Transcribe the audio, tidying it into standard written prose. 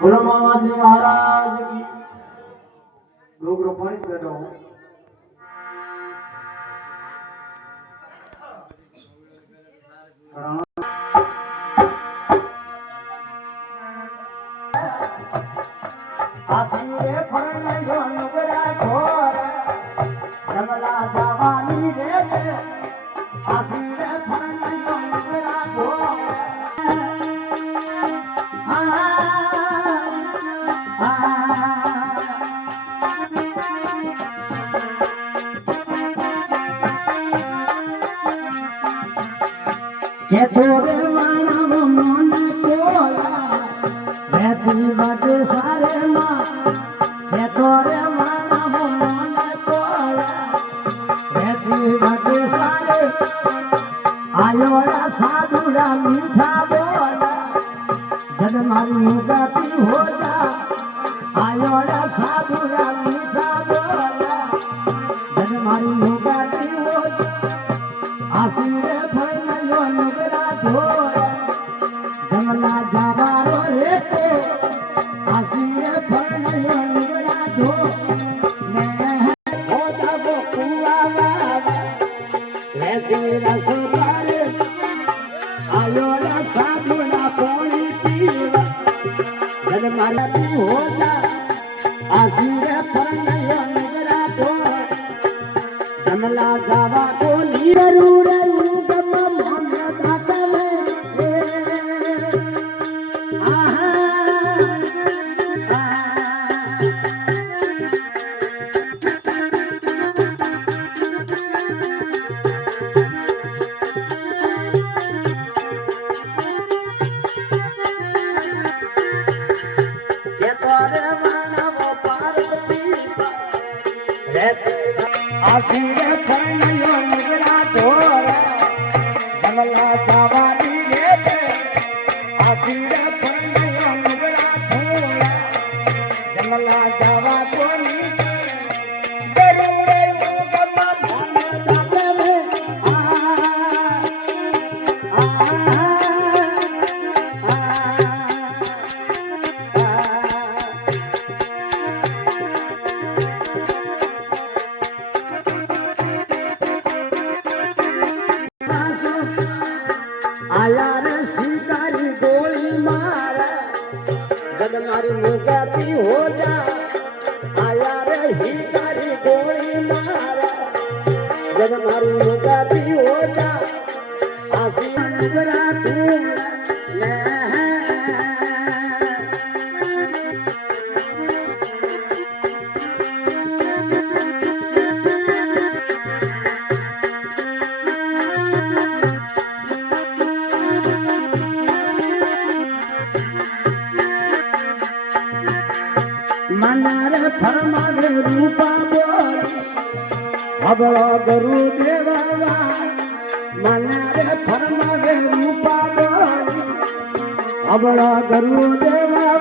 बोलो मामा जी महाराज की डोगरो पानी बैठो आसीरे फरनयो नुगरा घोर रमला जवानी रे आसीरे फरनयो नुगरा घोर के तोरे मानव मन कोला रहती बड़ सारे माँ के तोरे मानव मन कोला रहती बड़ सारे आयोड़ा साधुरा मीठा बोला जब मारी मुगती हो जा आयोड़ा साधुरा मीठा बोला जब मारी मुगती हो जा आसीरे फरनयो नुगरा ढोर जमला जावारो रे को आसीरे फरनयो नुगरा ढोर मैं होदा वो कुआवा लेती रसदार आयोड़ा साधुना पानी पीवा जब मारती हो जा आसीरे फरनयो नुगरा ढोर जमला जावा को नीरू आसीरे फरनयो नुगरा ढोर जमला जवानी रे आसीरे फरनयो नुगरा ढोर जमला जावा कोनी दरूरे गम्मा मन दाते में आया रे शिकारी गोली मारा जब मारी मुगती हो जा आया रे शिकारी गोली मारा जब मारी मुगती हो जा आसी नुगरा तू मनारे फरमावे रूपा बोल हबड़ा गुरु देवा मनारे फरमावे रूपा बोल हबड़ा गुरु देवा